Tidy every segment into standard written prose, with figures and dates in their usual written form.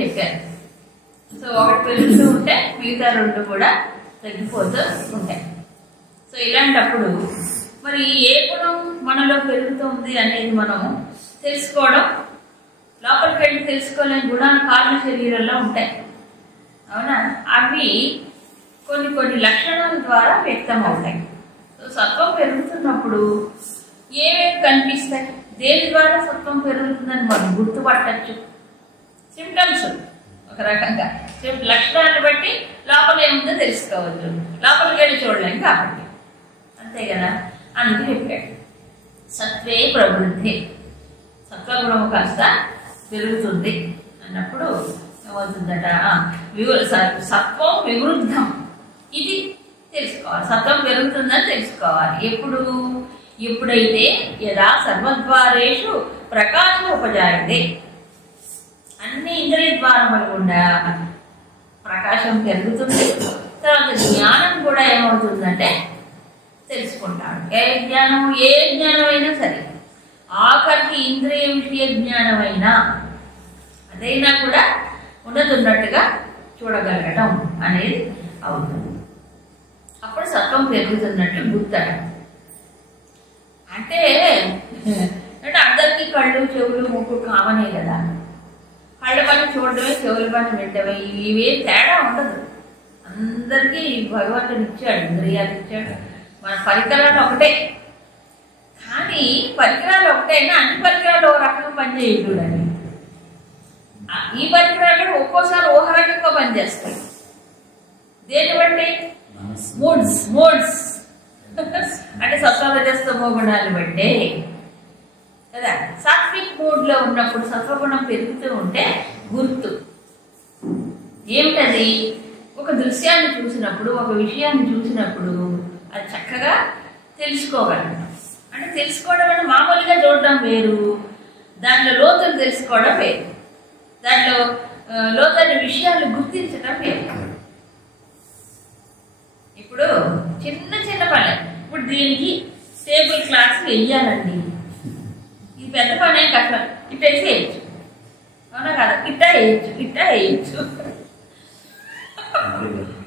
చెప్పారు. సో ఒకటి పెరుగుతూ ఉంటే మిగతా రెండు కూడా తగ్గిపోతూ ఉంటాయి. సో ఇలాంటప్పుడు మరి ఏ గుణం మనలో పెరుగుతుంది అనేది మనం తెలుసుకోవడం, లోపలికి వెళ్ళి తెలుసుకోలేని గుణాలు కారణ శరీరంలో ఉంటాయి. అవునా? అవి కొన్ని కొన్ని లక్షణాల ద్వారా వ్యక్తం అవుతాయి. సో సత్వం పెరుగుతున్నప్పుడు ఏమేమి కనిపిస్తాయి, దేని ద్వారా సత్వం పెరుగుతుందని మనం గుర్తుపట్టచ్చు. సిమ్టమ్స్ ఒక రకంగా లక్షణాలను బట్టి లోపల ఏముందో తెలుసుకోవచ్చు. లోపలికి వెళ్ళి చూడలేం కాబట్టి, అంతే కదా. అందుకు చెప్పాడు సత్వే ప్రవృద్ధి, సత్వగుణము కాస్త పెరుగుతుంది అన్నప్పుడు ఏమవుతుందట, సత్వం వివృద్ధం, ఇది తెలుసుకోవాలి. సత్వం పెరుగుతుందని తెలుసుకోవాలి. ఎప్పుడైతే యదా సర్వద్వారేషు ప్రకాశం ఉపజాయతే, అన్ని ఇంద్రియ ద్వారముల గుండా ప్రకాశం పెరుగుతుంది. తర్వాత జ్ఞానం కూడా ఏమవుతుందంటే తెలుసుకుంటాడు. ఏ జ్ఞానం అయినా సరే, ఆఖరికి ఇంద్రియ విషయ జ్ఞానమైనా అదైనా కూడా ఉన్నట్టుగా చూడగలగటం అనేది అవుతుంది. అప్పుడు సత్వం పెరుగుతున్నట్టు గుర్తట. అంటే అందరికీ కళ్ళు చెవులు ముక్కు కామనే కదా. కళ్ళ పని చూడడమే, చెవుల పని వింటమే, ఇవే తేడా ఉండదు. అందరికీ భగవంతుడు ఇచ్చాడు, ఇంద్రియాలు ఇచ్చాడు. మన పరికరాలు ఒకటే, కానీ పరికరాలు ఒకటైనా అన్ని పరికరాలు ఓ రకంగా పనిచేయడు అని. ఈ పరికరాలు ఒక్కోసారి ఓ రకంగా పనిచేస్తాయి. దేని బట్టి? మూడ్స్ అంటే సత్వరజస్తమో గుణాలు బట్టే కదా. సాత్విక్ మూడ్ లో ఉన్నప్పుడు సత్వగుణం పెరుగుతూ ఉంటే గుర్తు ఏమిటది? ఒక దృశ్యాన్ని చూసినప్పుడు, ఒక విషయాన్ని చూసినప్పుడు అది చక్కగా తెలుసుకోగలం. అంటే తెలుసుకోవడం అంటే మామూలుగా చూడడం వేరు, దాంట్లో లోతులు తెలుసుకోవడం వేరు, దాంట్లో లోతైన విషయాలు గుర్తించడం వేరు. ఇప్పుడు చిన్న చిన్న పని, ఇప్పుడు దీనికి టేబుల్ క్లాస్ వెయ్యాలండి, ఇది పెద్ద పనే కష్టం. ఇట్ట వేసేయచ్చు, అవునా కదా? ఇట్ట వేయచ్చు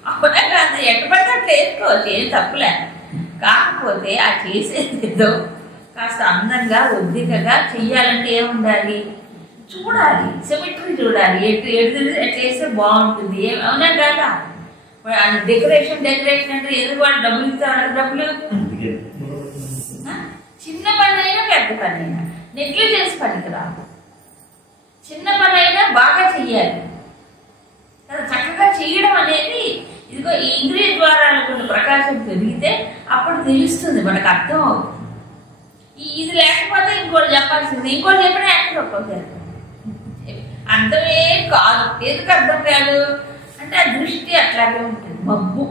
అవునా కాదు? ఎట్ట పడితే అట్లా వేసుకోవచ్చు, ఏం తప్పులే. కాకపోతే ఆ చేసేదేదో కాస్త అందంగా ఒద్దికగా చెయ్యాలంటే ఏముండాలి? చూడాలి, సిమెట్రీ చూడాలి. ఎటు ఎట్లా వేస్తే బాగుంటుంది, అవునా కదా? డెకరేషన్ అంటే ఎందుకు వాళ్ళు డబ్బులు ఇస్తారు? డబ్బులు చిన్న పని అయినా పెద్ద పని అయినా నెగ్లిజెన్స్ పనికి రాదు. చిన్న పని అయినా బాగా చెయ్యాలి కదా. చక్కగా చెయ్యడం అనేది ఇదిగో ఈ ఇంద్రియ ద్వారాలకు ప్రకాశం పెరిగితే అప్పుడు తెలుస్తుంది, మనకు అర్థం అవుతుంది. ఇది లేకపోతే ఇంకోటి చెప్పాల్సింది, ఇంకోటి చెప్పినా యాక్ట్ ఒక్కోసారి అర్థమే కాదు. ఎందుకు అర్థం కాదు అంటే ఆ దృష్టి అట్లాగే ఉంటుంది. మబ్బు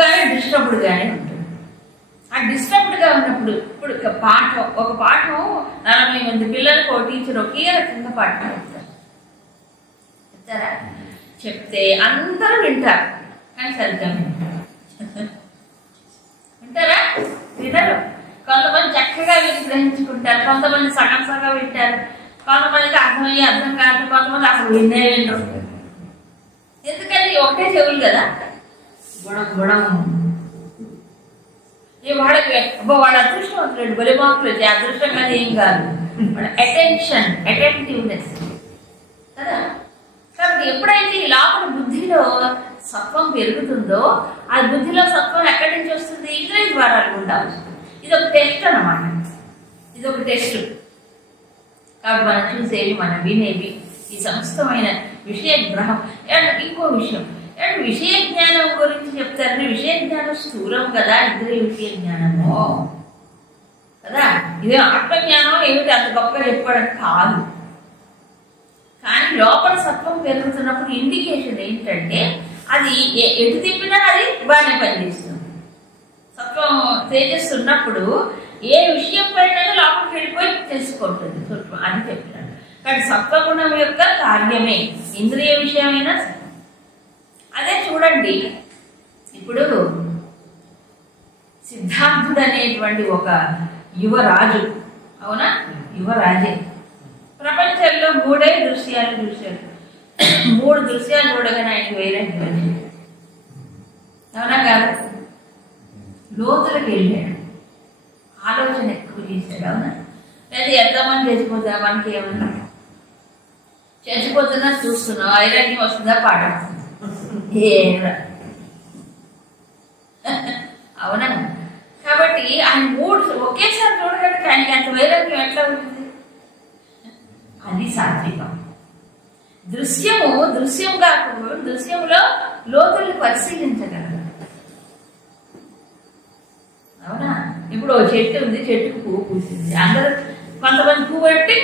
కానీ డిస్టర్బ్డ్ కానీ ఉంటుంది. ఆ డిస్టర్బ్డ్గా ఉన్నప్పుడు ఇప్పుడు ఒక పాఠం 40 మంది పిల్లలకు ఒక టీచర్ ఒకే రకంగా పాఠం చెప్తారా? చెప్తే అందరూ వింటారు, కానీ సరిగ్గా వింటారా? వినరు. కొంతమంది చక్కగా గ్రహించుకుంటారు, కొంతమంది సగం వింటారు, కొంతమందికి అర్థమయ్యి అర్థం కాదు, కొంతమంది అసలు వినరు. ఎందుకని? ఒకటే చెవులు కదా. గుణం వాళ్ళకి వాళ్ళ అదృష్టం వస్తున్నాడు, బలి మార్కులు వచ్చాయి. అదృష్టం కానీ ఏం కాదు, వాళ్ళ అటెంటివ్నెస్ కదా. కాబట్టి ఎప్పుడైతే ఈ లోపల బుద్ధిలో సత్వం పెరుగుతుందో, ఆ బుద్ధిలో సత్వం ఎక్కడి నుంచి వస్తుంది? ఇంద్రియ ద్వారాలు గుండా వస్తుంది. ఇది ఒక టెస్ట్ అన్నమాట, ఇది ఒక టెస్ట్. కాబట్టి మనం చూసేవి, మనం వినేవి, ఈ సమస్తమైన విషయ గ్రహం. ఇంకో విషయం, విషయ జ్ఞానం గురించి చెప్తారని, విషయ జ్ఞానం స్థూలం కదా, ఇంద్రియ విషయ జ్ఞానము కదా. ఇదే ఆత్మజ్ఞానం ఏమిటి అంత గొప్పగా చెప్పడం కాదు. కానీ లోపల సత్వం పెరుగుతున్నప్పుడు ఇండికేషన్ ఏంటంటే అది ఎటు తిప్పినా అది బాగానే పనిచేస్తుంది. సత్వం తేజస్సున్నప్పుడు ఏ విషయం పైన లోపలికి వెళ్ళిపోయి తెలుసుకుంటుంది, అని చెప్పినాడు. కానీ సత్వగుణం యొక్క కార్యమే ఇంద్రియ విషయమైనా. అదే చూడండి, ఇప్పుడు సిద్ధార్థుడు అనేటువంటి ఒక యువరాజు, అవునా? యువరాజే ప్రపంచంలో 3 దృశ్యాలు చూశాడు. 3 దృశ్యాలు చూడగానే ఆయనకు వైరాగ్యం వచ్చింది. అవునా కాదు? లోతులకు వెళ్ళాడు, ఆలోచన ఎక్కువ చేశాడు. అవునా? లేదా ఎంతమంది చచ్చిపోతా మనకి ఏమన్నా చచ్చిపోతున్నా చూస్తున్నా వైరాగ్యం వస్తుందా పాడుతుందా? ఏరా అవునా? కాబట్టి ఆయన 3 ఒకేసారి చూడగలిగితే ఆయనకి అంత వైరాగ్యం ఎట్లా ఉంటుంది? అది సాత్వికం. దృశ్యం కాకుండా దృశ్యంలో లోతుల్ని పరిశీలించగలరు. అవునా? ఇప్పుడు ఓ చెట్టు ఉంది, చెట్టుకు పువ్వు పూసింది. అందరూ కొంతమంది పువ్వు పెట్టి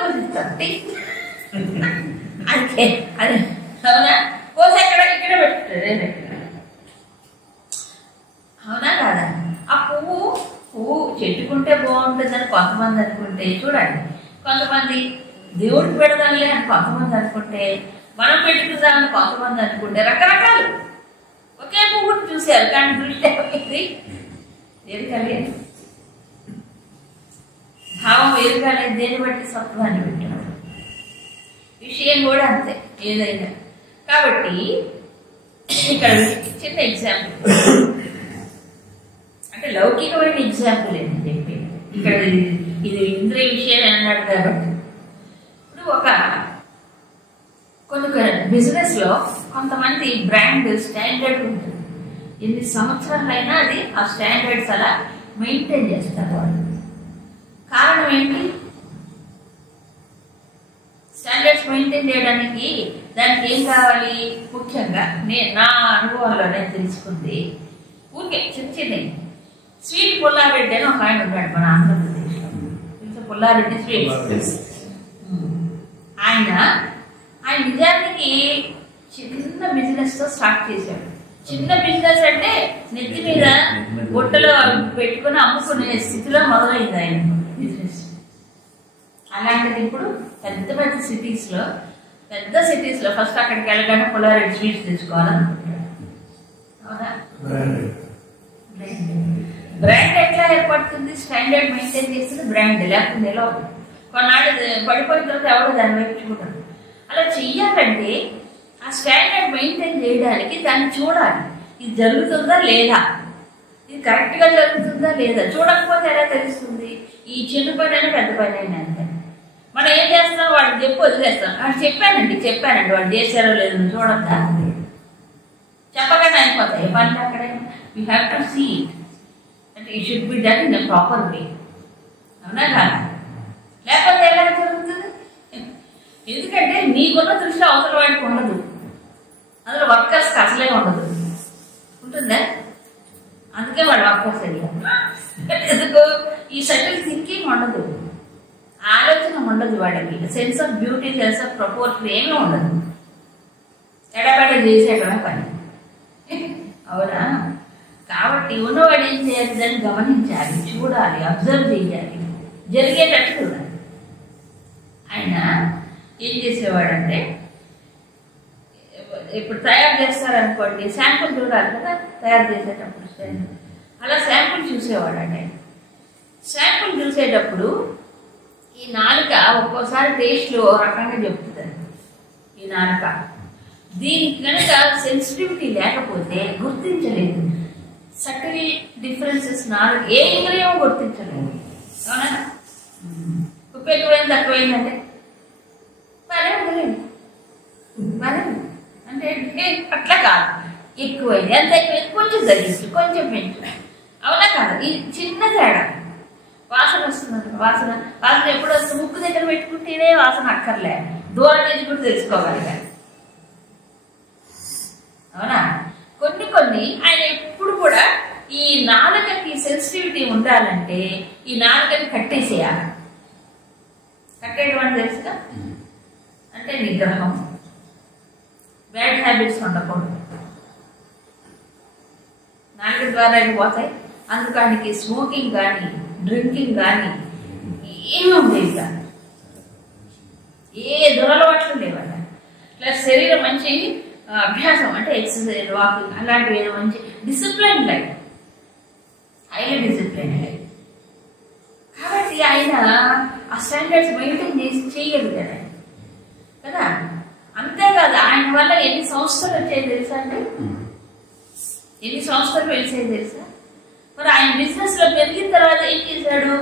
పూసిస్తారు. అంతే అది. అవునా? కోసి ఎక్కడ ఇక్కడ పెట్టుకుంటారు. అవునా కాదా? ఆ పువ్వు చెట్టుకుంటే బాగుంటుందని కొంతమంది అనుకుంటే, చూడండి, కొంతమంది దేవుడికి పెడదాంలే అని కొంతమంది అనుకుంటే, మనం పెట్టుకుందామని కొంతమంది అనుకుంటే, రకరకాలు. ఒకే పువ్వుని చూశారు కానీ దృష్టి ఏమైంది? ఏది కలిగేది? భావం ఏది కాలేదు. దేన్ని బట్టి సత్వాన్ని పెట్టాడు. విషయం కూడా అంతే ఏదైనా. కాబట్టి ఇక్కడ చిన్న ఎగ్జాంపుల్, అంటే లౌకికమైన ఎగ్జాంపుల్ ఏంటి చెప్పి ఇక్కడ ఇది ఇంద్రియ విషయాన్ని అన్నాడు కాబట్టి, ఇప్పుడు కొన్ని బిజినెస్ లో కొంతమంది బ్రాండ్ స్టాండర్డ్ ఉంటుంది. ఎన్ని సంవత్సరాలైనా అది ఆ స్టాండర్డ్స్ అలా మెయింటైన్ చేస్తారు వాళ్ళు. కారణం ఏంటి? స్టాండర్డ్స్ మెయింటైన్ చేయడానికి దానికి ఏం కావాలి? ముఖ్యంగా నా అనుభవంలో నేను తెలుసుకుంది, ఊరికే చిన్న స్వీట్ పుల్లారెడ్డి అని ఒక ఆయన ఉన్నాడు మన ఆంధ్రప్రదేశ్లో. పుల్లారెడ్డి స్వీట్స్. ఆయన నిజానికి చిన్న బిజినెస్ తో స్టార్ట్ చేశాడు. చిన్న బిజినెస్ అంటే నెత్తి మీద బొట్టలో పెట్టుకుని అమ్ముకునే స్థితిలో మొదలైంది ఆయన బిజినెస్. అలాంటిది ఇప్పుడు పెద్ద సిటీస్ లో ఫస్ట్ అక్కడికి వెళ్ళగానే పుల్లారెడ్డి స్వీట్స్ తెచ్చుకోవాలనుకుంటాడు. అవునా? బ్రాండ్ ఎట్లా ఏర్పడుతుంది? స్టాండర్డ్ మెయింటైన్ చేస్తుంది బ్రాండ్, లేకపోతే ఎలా కొన్నాళ్ళు పడిపోయిన తర్వాత ఎవడో దాన్ని వైపు చూడరు. అలా చెయ్యాలంటే ఆ స్టాండర్డ్ మెయింటైన్ చేయడానికి దాన్ని చూడాలి. ఇది జరుగుతుందా లేదా, ఇది కరెక్ట్ గా జరుగుతుందా లేదా. చూడకపోతే ఎలా తెలుస్తుంది? ఈ చిన్న పని అయినా పెద్ద పని అయినా అంతే. మనం ఏం చేస్తాం? వాడికి చెప్పి వదిలేస్తాం. వాడు చెప్పానండి వాడు చేశారో లేదు చూడద్దా, చెప్పగానే అయిపోతాయి పని అక్కడే. You have to see it అంటే it should be done in a proper way. అవునా కాదా? లేకపోతే ఎలా జరుగుతుంది? ఎందుకంటే నీకున్న దృష్టి అవసరం వాడికి ఉండదు, అందులో వర్కర్స్కి అసలే ఉండదు. ఉంటుందా? అందుకే వాడు వర్కర్స్ ఎందుకు? ఈ సటిల్ థింకింగ్ ఉండదు, ఆలోచన ఉండదు వాడికి. Sense of beauty, sense of proportion ఏమీ ఉండదు. ఎడబెడ చేసేయడమే పని. అవునా? కాబట్టి ఉన్నవాడు ఏం చేయాలి? దాన్ని గమనించాలి, చూడాలి, అబ్జర్వ్ చేయాలి, జరిగేటట్టు చూడాలి. ఆయన ఏం చేసేవాడంటే, ఇప్పుడు తయారు చేస్తారనుకోండి, శాంపుల్ చూడాలి కదా తయారు చేసేటప్పుడు. అలా శాంపుల్ చూసేవాడు. అంటే శాంపుల్ చూసేటప్పుడు ఈ నాలుక ఒక్కోసారి టేస్ట్లు ఓ రకంగా చెప్తుంది. ఈ నాలుక దీనికి కనుక సెన్సిటివిటీ లేకపోతే గుర్తించలేదు. సటిల్ డిఫరెన్సెస్ నాలుగు ఏ ఇంద్రియం గుర్తించలేదు. అవునా? ఉప్పు ఎక్కువైంది తక్కువైందంటే అంటే అట్లా కాదు, ఎక్కువైంది ఎంత ఎక్కువైంది కొంచెం తగ్గించు, కొంచెం పెంచు. అవునా కాదు? ఇది చిన్న తేడా. వాసన వస్తుంది, వాసన ఎప్పుడు వస్తుంది? ముక్కు దగ్గర పెట్టుకుంటేనే వాసన అక్కర్లే, దూరం నుంచి కూడా తెలుసుకోగలిగారు. అవునా? కొన్ని ఆయన ఎప్పుడు కూడా ఈ నాలుకకి సెన్సిటివిటీ ఉండాలంటే ఈ నాలుకని కట్టేసేయాలి. కట్టేయడం అంటే తెలుసుగా, అంటే నిగ్రహం, బ్యాడ్ హ్యాబిట్స్ ఉండకూడదు. నాలుక ద్వారా పోతాయి. అందుకనికి స్మోకింగ్ కానీ డ్రింకింగ్ కానీ ఏమీ ఉండేవి కాదు, ఏ దురలవాట్లు లేవట. ప్లస్ శరీరం మంచి అభ్యాసం అంటే ఎక్సర్సైజ్, వాకింగ్ అలాంటివి ఏదో మంచి discipline life, highly discipline life. కాబట్టి అనేది ఆయన ఆ స్టాండర్డ్స్ మెయింటైన్ చేయగలిగారు కదా. అంతేకాదు ఆయన వల్ల ఎన్ని సంస్థలు వచ్చాయి తెలుసా అండి? ఎన్ని సంస్థలు వెలిసాయి తెలుసా? మరి ఆయన బిజినెస్ లో పెరిగిన తర్వాత ఏం చేశాడు?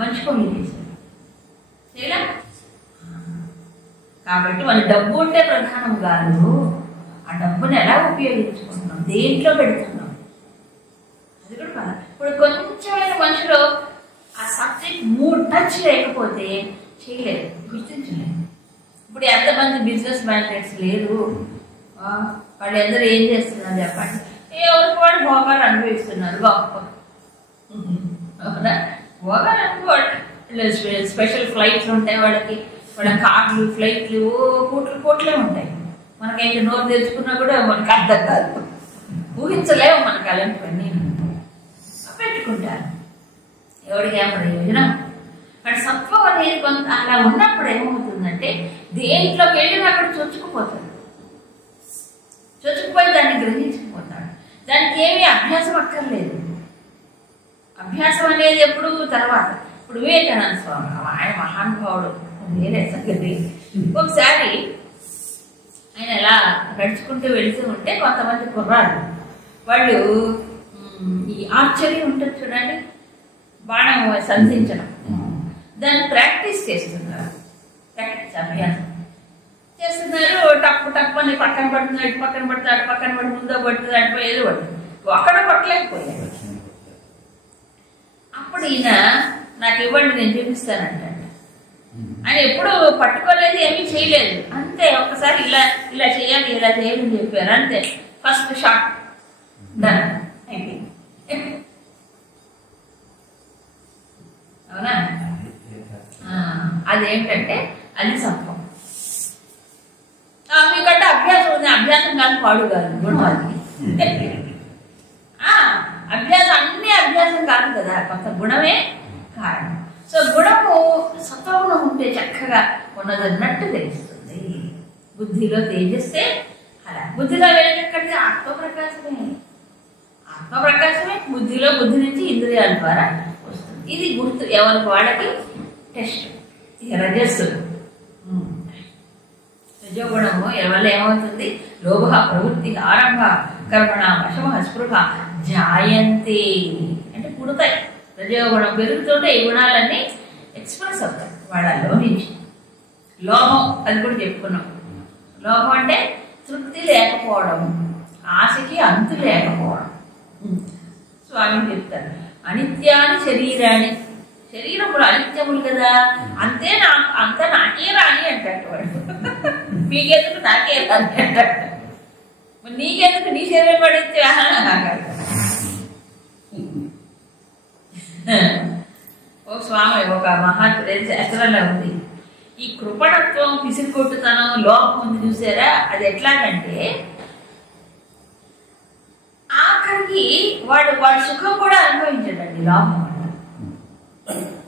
మంచి పనులు చేశాడు ఇలా. కాబట్టి మన డబ్బు ఉంటే ప్రధానం కాదు, ఆ డబ్బుని ఎలా ఉపయోగించుకుంటున్నాం, దేంట్లో పెడుతున్నాం అది కూడా కదా. ఇప్పుడు కొంచెమైన మనుషులు ఆ సబ్జెక్ట్ టచ్ లేకపోతే చేయలేదు, గుర్తించలేదు. ఇప్పుడు ఎంతమంది బిజినెస్ మ్యాగ్నెట్స్ లేరు, వాళ్ళు అందరూ ఏం చేస్తున్నారు చెప్పండి? ఎవరికి వాళ్ళు భోగాలు అనుభవిస్తున్నారు. గొప్ప భోగాలు అనుకోవాలి. స్పెషల్ ఫ్లైట్లు ఉంటాయి వాళ్ళకి, వాళ్ళ కార్లు ఫ్లైట్లు కోట్లే ఉంటాయి. మనకైతే నోరు తెచ్చుకున్నా కూడా మనకు అర్థం కాదు, ఊహించలేము మనకు అలాంటివన్నీ. పెట్టుకుంటారు ఎవరికి ఏం ప్రయోజనం? కానీ సత్వం అనేది కొంత అలా ఉన్నప్పుడు ఏమవుతుందంటే దేంట్లోకి వెళ్ళినా అక్కడ చొచ్చుకుపోతాడు, చొచ్చుకుపోయి దాన్ని గ్రహించుకుపోతాడు. దానికి ఏమీ అభ్యాసం అక్కర్లేదు. అభ్యాసం అనేది ఎప్పుడు తర్వాత. ఇప్పుడు వివేకానంద స్వామి ఆయన మహానుభావుడు, వేరే సంగతి. ఒకసారి ఆయన ఎలా నడుచుకుంటూ వెళుతూ ఉంటే కొంతమంది కుర్రాళ్ళు వాళ్ళు ఈ ఆర్చరీ ఉంటుంది చూడండి, బాణం సంధించడం, దాన్ని ప్రాక్టీస్ చేస్తున్నారు. ప్రాక్టీస్ అభ్యాసం చేస్తున్నారు. టప్పు అని పక్కన పడుతుంది, అటు పక్కన పడుతుంది, అటు పక్కన పడి ముందో పడుతుంది, అటు ఏదో పడుతుంది, అక్కడ పట్టలేకపోయాడు. అప్పుడు ఈయన నాకు ఇవ్వండి నేను చూపిస్తానంట. ఆయన ఎప్పుడు పట్టుకోలేదు, ఏమీ చేయలేదు. అంతే ఒక్కసారి ఇలా ఇలా చేయాలి ఇలా చేయాలని చెప్పారు. అంతే ఫస్ట్ షాట్ డన్ అయిపోయింది. అవునా? అదేంటంటే అది సత్వం. మీకంటే అభ్యాసం ఉంది, అభ్యాసం కాదు పాడు కాదు, గుణం అది. అభ్యాసం అన్ని అభ్యాసం కాదు కదా, కొంత గుణమే కారణం. సో గుణము సత్వగుణం ఉంటే చక్కగా ఉన్నదన్నట్టు తెలుస్తుంది. బుద్ధిలో తేజస్తే అలా బుద్ధిలో వెళ్ళేటక్కడికి ఆత్మప్రకాశమే, ఆత్మప్రకాశమే బుద్ధిలో, బుద్ధి నుంచి ఇంద్రియాల ద్వారా వస్తుంది. ఇది గుర్తు ఎవరికి వాళ్ళకి టెస్ట్. ఇక రజస్సు, రజోగుణము వల్ల ఏమవుతుంది? లోభ ప్రవృత్తి ఆరంభ కర్మణ వశమ స్పృహ జాయంతే అంటే పుడతాయి. రజోగుణం పెరుగుతుంటే ఈ గుణాలన్నీ ఎక్స్ప్రెస్ అవుతాయి వాళ్ళలో నుంచి. లోభం అది కూడా చెప్పుకున్నాం. లోభం అంటే తృప్తి లేకపోవడం, ఆశకి అంతు లేకపోవడం. స్వామి చెప్తారు అనిత్యాన్ని శరీరాన్ని, శరీరములు అనిత్యములు కదా, అంత నాకే రాని అంటాడు వాడు. మీకెందుకు నాకే రాని అంటాడు. నీకెందుకు నీ శరీరం పడితే ఓ స్వామి ఒక మహాత్ముడు శాస్త్రంలో ఉంది. ఈ కృపణత్వం, పిసిరికొట్టుతనం, లోపం ఉంది చూసారా, అది ఎట్లాగంటే ఆఖరికి వాడి సుఖం కూడా అనుభవించడండి. లోపం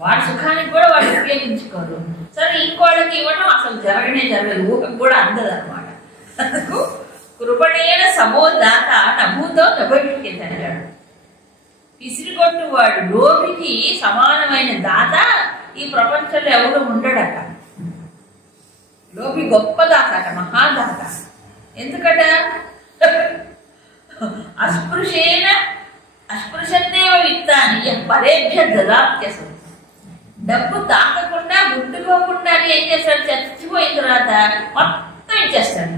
వాడి సుఖానికి కూడా వాడు ఉపయోగించుకోరు. సరే ఇంకోళ్ళకి ఇవ్వడం అసలు జరగదు, ఊహకు కూడా అందదు అనమాట. అందుకు కృపణేన సమోదాత నభూతో నభవిష్యత్. పిసిరికొట్టు వాడు లోపికి సమానమైన దాత ఈ ప్రపంచంలో ఎవరు ఉండడట. లోపి గొప్ప దాత అట, మహాదాత. ఎందుకట? అస్పృశన్నేవ విత్తాన్ని పరేభ్య దదాత్యసం. డబ్బు తాకకుండా ముట్టుకోకుండా ఏం చేస్తాడు? చచ్చిపోయిన తర్వాత మొత్తం ఇచ్చేస్తాడు.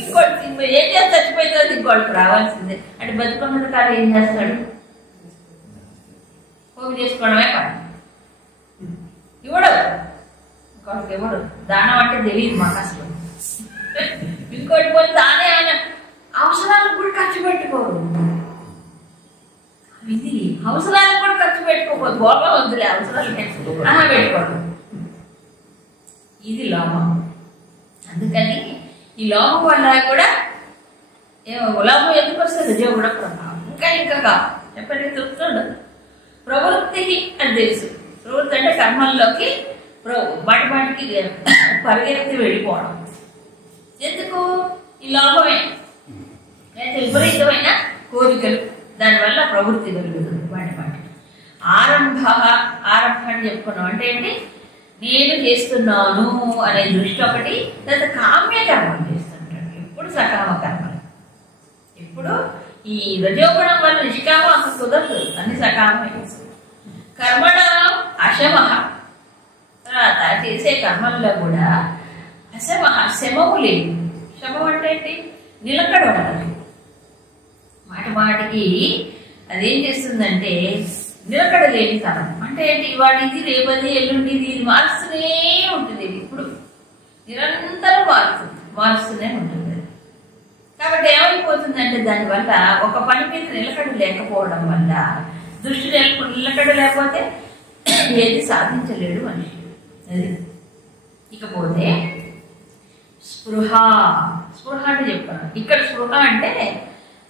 ఇంకోటి ఏం చేస్తే చచ్చిపోయిన తర్వాత ఇంకోటికి రావాల్సిందే. అంటే బతుకున్న కాదు ఏం చేస్తాడు? పోగు చేసుకోవడమే పని. ఇవ్వడు, ఇంకోటికి ఇవ్వడు. దానం అంటే తెలియదు మాకు అసలు. ఇంకోటి పోతే తానే ఆయన అవసరాలకు కూడా ఖర్చు పెట్టుకోరు. ఇది అవసరాలకు కూడా ఖర్చు పెట్టుకోకూడదు. గోపం వద్దులే, అవసరాలు పెట్టుకోడు. ఇది లోపం. అందుకని ఈ లోపం వల్ల కూడా లోపం ఎందుకు వస్తుంది? రజోగుణ ప్రభావం. ఇంకా కాదు చెప్పండి, తృప్తి ఉండదు. ప్రవృత్తికి అని తెలుసు. ప్రవృత్తి అంటే కర్మల్లోకి వాటికి పరిగెత్తి వెళ్ళిపోవడం. ఎందుకు? ఈ లోపమే. అయితే విపరీతమైన కోరికలు, దానివల్ల ప్రవృత్తి కలుగుతుంది వాటి. ఆరంభం అని చెప్పుకున్నాం. అంటే ఏంటి? నేను చేస్తున్నాను అనే దృష్టి ఒకటి. లేదా కామ్య కర్మలు చేస్తుంటాడు, ఎప్పుడు సకామ కర్మలు. ఇప్పుడు ఈ రజోగుణం వల్ల నిష్కామం అసలు కుదరదు, అన్ని సకామమే. కర్మణ అశమ, తర్వాత చేసే కర్మల్లో కూడా శమము లేదు. శమం అంటే ఏంటి? నిలకడ ఉండాలి. మాటికి అదేం చేస్తుందంటే నిలకడ లేని తనం. అంటే ఏంటి? ఇవాళ ఇది, రేపది, ఎల్లుండి ఇది మారుస్తూనే ఉంటుంది. ఇప్పుడు నిరంతరం మారుస్తూనే ఉంటుంది. కాబట్టి ఏమైపోతుందంటే దానివల్ల ఒక పని మీద నిలకడ లేకపోవడం వల్ల, దృష్టి నిలకడ లేకపోతే ఏది సాధించలేడు మనిషి. అది. ఇకపోతే స్పృహ అంటే చెప్పాను. ఇక్కడ స్పృహ అంటే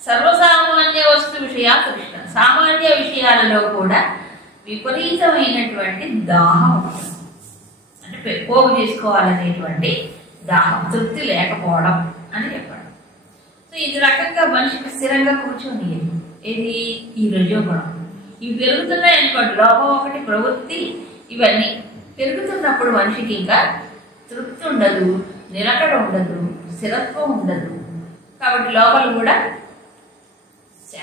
సర్వసామాన్య వస్తు విషయా కృష్ణ. సామాన్య విషయాలలో కూడా విపరీతమైనటువంటి దాహం ఉంటుంది. అంటే పోగు చేసుకోవాలనేటువంటి దాహం, తృప్తి లేకపోవడం అని చెప్పాడు. సో ఇది రకంగా మనిషికి స్థిరంగా కూర్చొని ఏది? ఈ రజోగుణం. ఇవి పెరుగుతున్నాయి అనుకోండి, లోపం ఒకటి, ప్రవృత్తి, ఇవన్నీ పెరుగుతున్నప్పుడు మనిషికి ఇంకా తృప్తి ఉండదు, నిలకడ ఉండదు, స్థిరత్వం ఉండదు. కాబట్టి లోపల కూడా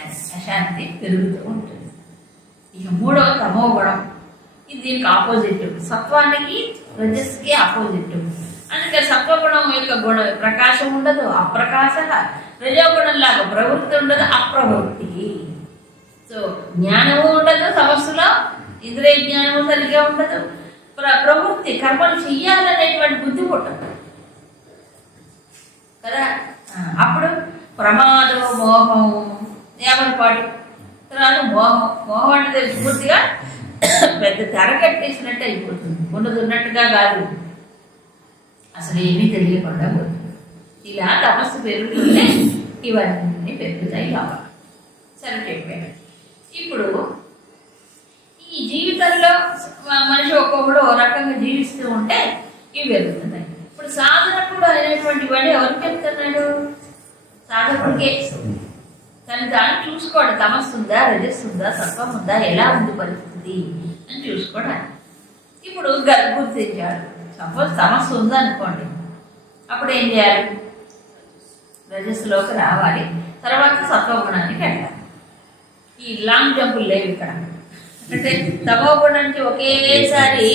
అశాంతి పెరుగుతూ ఉంటుంది. ఇక మూడవ తమో గుణం. ఇది దీనికి ఆపోజిట్, సత్వానికి రజస్కి ఆపోజిట్. అందుకే సత్వగుణం యొక్క ప్రకాశం ఉండదు, అప్రకాశ. రజోగుణం లాగా ప్రవృత్తి ఉండదు, అప్రవృత్తి. సో జ్ఞానము ఉండదు సమస్యలో, ఇంద్రియ జ్ఞానము సరిగ్గా ఉండదు, ప్రవృత్తి కర్మలు చెయ్యాలనేటువంటి బుద్ధి పుట్టదు కదా. అప్పుడు ప్రమాదం, మోహం, ఏమరపాటు, తర్వాత మోహం అంటే పూర్తిగా పెద్ద తెర కట్టేసినట్టు అయిపోతుంది. ఉన్నట్టుగా కాదు, అసలు ఏమీ తెలియకుండా పోతుంది. ఇలా తపస్సు పెరుగుతుంటే ఇవన్నీ పెరుగుతాయి కావాలి. సరే చెప్పాను. ఇప్పుడు ఈ జీవితంలో మనిషి ఒక్కొక్కడు ఓ రకంగా జీవిస్తూ ఉంటే ఇవి పెరుగుతున్నాయి. ఇప్పుడు సాధనకుడు అనేటువంటి వాడు ఎవరు చెప్తున్నాడు? సాధకుడికే. తను దాన్ని చూసుకోడు. తమస్సుందా, రజస్సుందా, సత్వం ఉందా, ఎలా ఉంది పరిస్థితి అని చూసుకోవడానికి. ఇప్పుడు గుర్తించాడు. సపోజ్ తమస్సు ఉందనుకోండి, అప్పుడు ఏం చేయాలి? రజస్సులోకి రావాలి, తర్వాత సత్వగుణానికి వెళ్ళాలి. ఈ లాంగ్ జంపులు లేవు ఇక్కడ. అంటే తమో గుణానికి ఒకేసారి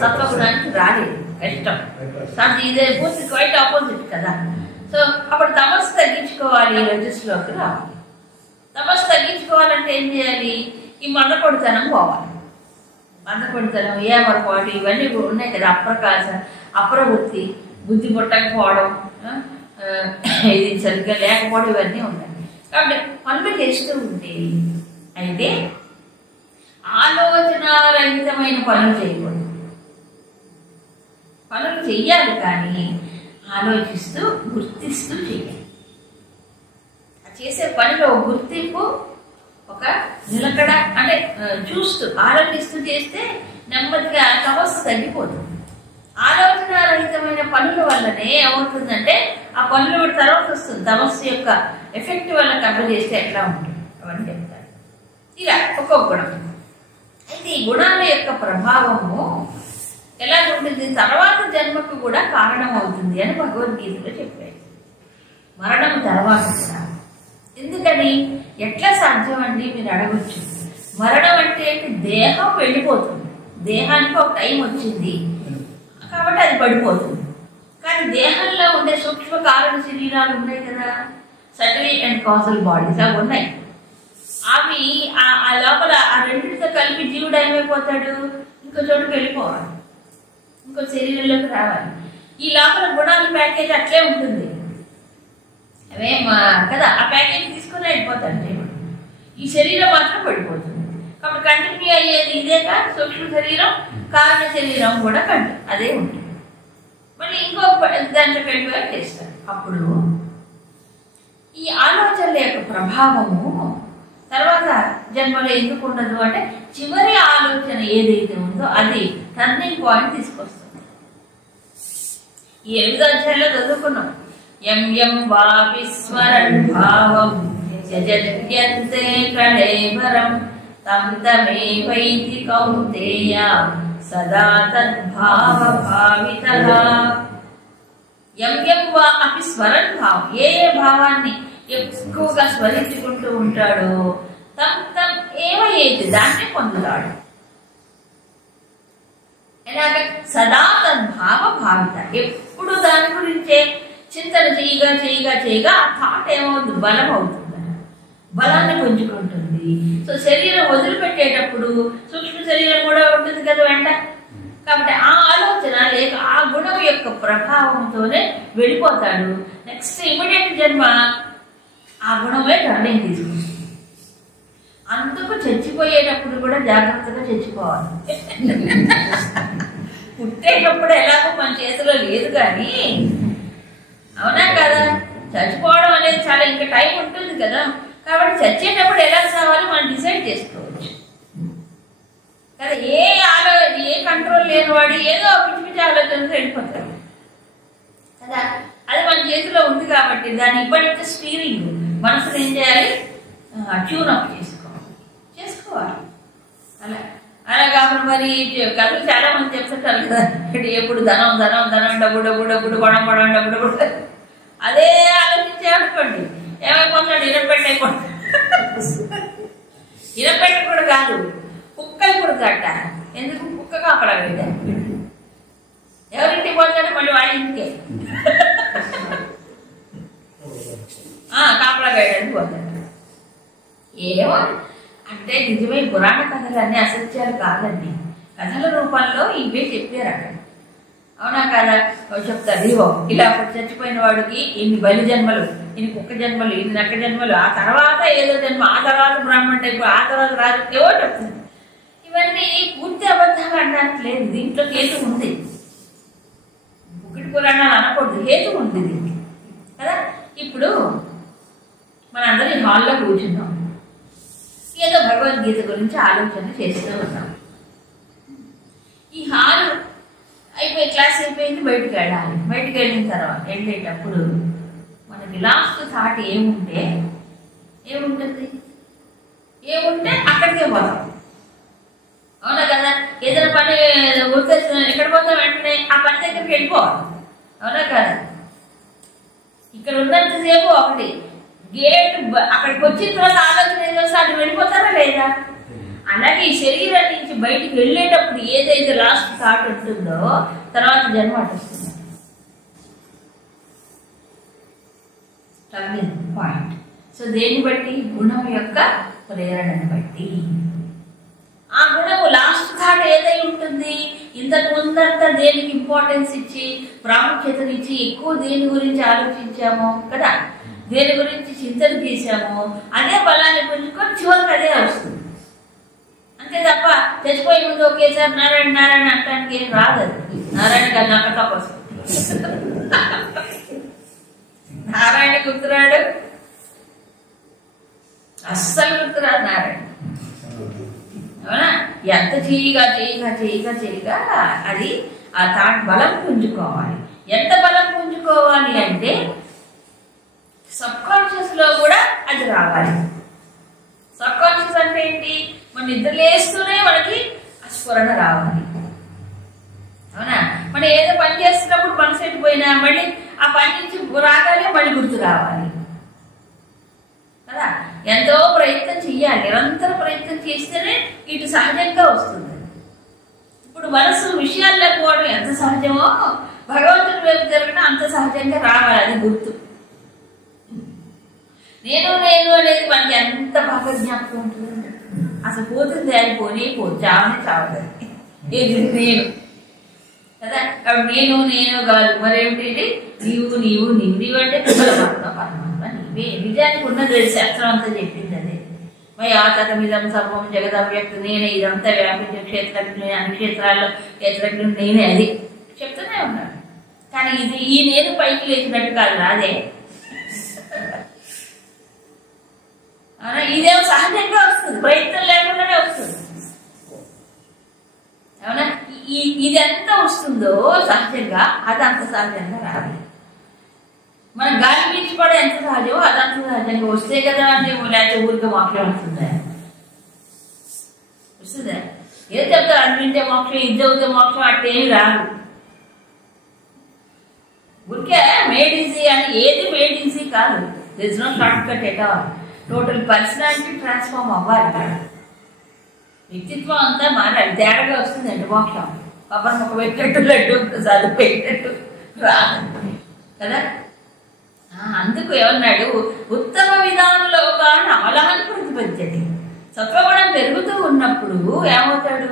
సత్వగుణానికి రాలేదు, కష్టం. ఇదే పూర్తి క్వైట్ ఆపోజిట్ కదా. సో అప్పుడు తమస్సు తగ్గించుకోవాలి, రజస్సులోకి రావాలి. తమస్సు తగ్గించుకోవాలంటే ఏం చేయాలి? ఈ మందకొడితనం పోవాలి. మందకొడితనం, ఏమరపాటు, ఇవన్నీ ఉన్నాయి కదా. అప్రకాశ, అప్రవృత్తి, బుద్ధి పుట్టకపోవడం, ఇది సరిగ్గా లేకపోవడం, ఇవన్నీ ఉన్నాయి. కాబట్టి పనులు చేస్తూ ఉంటే, అయితే ఆలోచనారహితమైన పనులు చేయకూడదు. పనులు చెయ్యాలి కానీ ఆలోచిస్తూ, గుర్తిస్తూ చేయాలి. చేసే పనిలో గుర్తింపు, ఒక నిలకడ, అంటే చూస్తూ ఆలోచిస్తూ చేస్తే నెమ్మదిగా తమస్సు తగ్గిపోతుంది. ఆలోచనారహితమైన పనుల వల్లనే ఏమవుతుందంటే ఆ పనులు తర్వాత వస్తుంది. తమస్సు యొక్క ఎఫెక్ట్ వల్ల కర్మ చేస్తే ఎట్లా ఉంటుంది అవన్నీ చెప్తారు. ఇలా ఒక్కొక్క గుణం. అయితే ఈ గుణాల యొక్క ప్రభావము ఎలా ఉంటుంది? తర్వాత జన్మకు కూడా కారణం అవుతుంది అని భగవద్గీతలో చెప్పారు. మరణం తర్వాత కూడా. ఎందుకని? ఎట్లా సాధ్యం అండి మీరు అడగచ్చు. మరణం అంటే దేహం వెళ్ళిపోతుంది. దేహానికి ఒక టైం వచ్చింది కాబట్టి అది పడిపోతుంది. కానీ దేహంలో ఉండే సూక్ష్మ కారణ శరీరాలు ఉన్నాయి కదా, సటిల్ అండ్ కాజల్ బాడీస్, అవి ఉన్నాయి. అవి ఆ లోపల ఆ రెండింటితో కలిపి జీవుడు ఏమైపోతాడు? ఇంకో చోటుకు వెళ్ళిపోవాలి, ఇంకో శరీరంలోకి రావాలి. ఈ లోపల గుణాల ప్యాకేజ్ అట్లే ఉంటుంది అవే కదా. ఆ ప్యాకేజ్ తీసుకుని వెళ్ళిపోతాడు దేవుడు. ఈ శరీరం మాత్రం పడిపోతుంది. కాబట్టి కంటిన్యూ అయ్యేది ఇదేగా, సూక్ష్మ శరీరం, కారణ శరీరం కూడా అదే ఉంటుంది. మళ్ళీ ఇంకో దాంట్లో వెళ్ళిపోయి చేస్తారు. అప్పుడు ఈ ఆలోచనల యొక్క ప్రభావము తర్వాత జన్మలో ఎందుకు ఉండదు అంటే, చివరి ఆలోచన ఏదైతే ఉందో అది టర్నింగ్ పాయింట్ తీసుకొస్తుంది. ఈ 8వ అధ్యాయంలో చదువుకున్నాం. యం యం వాపి స్మరన్ భావం యజత్యంతే కళేవరం తం తమేవైతి కౌంతేయ సదా తద్భావ భావితః. యం యం వా అపి స్మరన్ భావం, ఏ భావాన్ని ఎక్కువగా స్మరించుకుంటూ ఉంటాడో తం తం ఏవ ఏది దాన్ని పొందుతాడు. ఎలాగ? సదా తద్భావ భావిత, ఎప్పుడు దాని గురించే చింతన చేయగా చేయగా చేయగా ఆ థాట్ ఏమవుతుంది? బలం అవుతుంది, బలాన్ని పుంజుకుంటుంది. సో శరీరం వదిలిపెట్టేటప్పుడు సూక్ష్మ శరీరం కూడా ఉంటుంది కదా వెంట. కాబట్టి ఆ ఆలోచన లేక ఆ గుణం యొక్క ప్రభావంతోనే వెళ్ళిపోతాడు. నెక్స్ట్ ఇమిడియట్ జన్మ ఆ గుణమే టర్నింగ్ తీసుకుంటుంది. అందుకు చచ్చిపోయేటప్పుడు కూడా జాగ్రత్తగా చచ్చిపోవాలి. పుట్టేటప్పుడు ఎలాగో మన చేతిలో లేదు కానీ, అవునా కదా? చచ్చిపోవడం అనేది చాలా ఇంకా టైం ఉంటుంది కదా. కాబట్టి చచ్చేటప్పుడు ఎలా చావాలి మనం డిసైడ్ చేసుకోవచ్చు కదా. ఏ కంట్రోల్ లేని వాడు ఏదో పిచ్చి పిచ్చి ఆలోచనతో వెళ్ళిపోతాడు కదా. అది మన చేతిలో ఉంది కాబట్టి దాన్ని ఇప్పటికే స్టీరింగ్ మనసులో ఏం చేయాలి? ట్యూన్ అప్ చేసుకోవాలి. అలా కాకుండా మరి కథలు చాలా మంది చెప్తుంటారు కదా, ఎప్పుడు ధనం ధనం ధనం డబ్బు డబ్బు డబ్బు కొడం కొడం డబ్బు డబ్బు అదే ఆలోచించామనుకోండి ఏమైపోతాడు? ఇరపెట్టయిపోతాడు. ఇరపెట్ట కూడా కాదు, కుక్కలు పుడతాట. ఎందుకు? కుక్క కాపలా వెళ్ళా. ఎవరింటికి పోతాడు? మళ్ళీ వాళ్ళ ఇంటికే కాపలా వేయడానికి పోతాడు. ఏమో అంటే నిజమే, పురాణ కథలు అన్నీ అసత్యాలు కాదండి. కథల రూపంలో ఇవే చెప్పారు అక్కడ, అవునా కదా? చెప్తారు ఇవో ఇలా చచ్చిపోయిన వాడికి ఇన్ని బలి జన్మలు, ఇన్ని కుక్క జన్మలు, ఇన్ని నక్క జన్మలు, ఆ తర్వాత ఏదో జన్మ, ఆ తర్వాత బ్రాహ్మణ టైపు, ఆ తర్వాత రాజు, ఏవో చెప్తుంది. ఇవన్నీ పూర్తి అబద్ధాలు అనడానికి లేదు. దీంట్లో హేతు ఉంది. బుక్కిటి పురాణాలు అనకూడదు, హేతు ఉంది దీనికి కదా. ఇప్పుడు మనందరూ ఈ హాల్లో కూర్చున్నాం, ఏదో భగవద్గీత గురించి ఆలోచన చేస్తూ ఉన్నాం. ఈ హాల్ అయిపోయి క్లాస్ అయిపోయింది, బయటకు వెళ్ళాలి. బయటకు వెళ్ళిన తర్వాత వెళ్ళేటప్పుడు మనకి లాస్ట్ థాట్ ఏముంటే అక్కడికే పోతాం, అవునా కదా? ఏదైనా పని గుర్తొచ్చిన ఎక్కడ పోతాం? వెంటనే ఆ పని దగ్గరికి వెళ్ళిపోవాలి, అవునా కదా? ఇక్కడ ఉన్నంతసేపు ఒకటి గేట్, అక్కడికి వచ్చిన తర్వాత ఆలోచన ఏదో అటు వెళ్ళిపోతారా లేదా? అలాగే ఈ శరీరం నుంచి బయటికి వెళ్ళేటప్పుడు ఏదైతే లాస్ట్ థాట్ ఉంటుందో తర్వాత జన్మ అటుస్తుంది. పాయింట్. సో దేన్ని బట్టి? గుణం యొక్క ప్రేరణను బట్టి. ఆ గుణము లాస్ట్ థాట్ ఏదై ఉంటుంది, ఇంతకు ముందంతా దేనికి ఇంపార్టెన్స్ ఇచ్చి ప్రాముఖ్యతనిచ్చి ఎక్కువ దేని గురించి ఆలోచించామో కదా, దేని గురించి చింతన చేశామో అదే బలాన్ని పుంజుకొని చివరికి అదే వస్తుంది. అంతే తప్ప చచ్చిపోయే ముందు ఒకేసారి నారాయణ నారాయణ అంటానికి ఏం రాదు. అది నారాయణ గారు నాకటం వస్తుంది. నారాయణ గుర్తురాడు, అస్సలు గుర్తురాడు నారాయణ, అవునా? ఎంత చేయగా చేయగా చేయగా చేయగా అది ఆ థాట్ బలం పుంజుకోవాలి. ఎంత బలం పుంజుకోవాలి అంటే సబ్ కాన్షియస్ లో కూడా అది రావాలి. సబ్ కాన్షియస్ అంటే ఏంటి? మన నిద్ర లేస్తూనే మనకి స్ఫురణ రావాలి, అవునా? మనం ఏదో పని చేస్తున్నప్పుడు మనసు ఎట్టిపోయినా మళ్ళీ ఆ పని నుంచి రాగానే మళ్ళీ గుర్తు రావాలి కదా. ఎంతో ప్రయత్నం చెయ్యాలి, నిరంతర ప్రయత్నం చేస్తేనే ఇటు సహజంగా వస్తుంది. ఇప్పుడు మనసు విషయాల్లో పోవడం ఎంత సహజమో భగవంతుడి వైపు జరగడం అంత సహజంగా రావాలి. అది గుర్తు. నేను అనేది మనకి ఎంత బాగా జ్ఞాపకం ఉంటుంది. అసలు పోతుంది, అది పోదు, చావనే చావదు. ఏది నేను కదా. కాబట్టి నేను కాదు, మరేమిటి? నీవు అంటే పరమాత్మ నీవే. నిజానికి ఉన్నది శాస్త్రం అంతా చెప్పింది అదే. మరి ఆతకమిదం సర్వం జగదవ్యక్తం, నేనే ఇదంతా వ్యాపించే క్షేత్రజ్ఞుని, అన్ని క్షేత్రాల్లో క్షేత్రజ్ఞుని నేనే, అది చెప్తూనే ఉన్నాడు. కానీ ఇది ఈ నేను పైకి లేచినట్టు కాదు, అదే ఇదేమో సహజంగా వస్తుంది, ప్రయత్నం లేకుండానే వస్తుంది, అవునా? ఇది ఎంత వస్తుందో సహజంగా అది అంత సహజంగా రావాలి. మన గాలి పీల్చుకోవడం ఎంత సహజమో అదంత సహజంగా వస్తే కదా. అంటే లేకపోతే ఊరికే వాక్యం వస్తుంది. వస్తుందా? ఏం చెప్తారు, అది వింటే మోక్షం, ఇది చదివితే మోక్షం, అట్టేమి రాదు. ఊరికే మేడ్ ఈజీ అని, ఏది మేడ్ ఈజీ కాదు. There is no short cut at all. Total personality transform అవ్వాలి. వ్యక్తిత్వం అంతా మారాలి. తేడాగా వస్తుందండి మోక్షం. కొబ్బరి ముక్క పెట్టినట్టు, లడ్డు ప్రసాదం పెట్టినట్టు రాదు కదా. అందుకు ఏమన్నాడు, ఉత్తమ విధానంలో కానీ అమలాన్ని ప్రతిపద్యతి. సత్వగుణం పెరుగుతూ ఉన్నప్పుడు ఏమవుతాడు,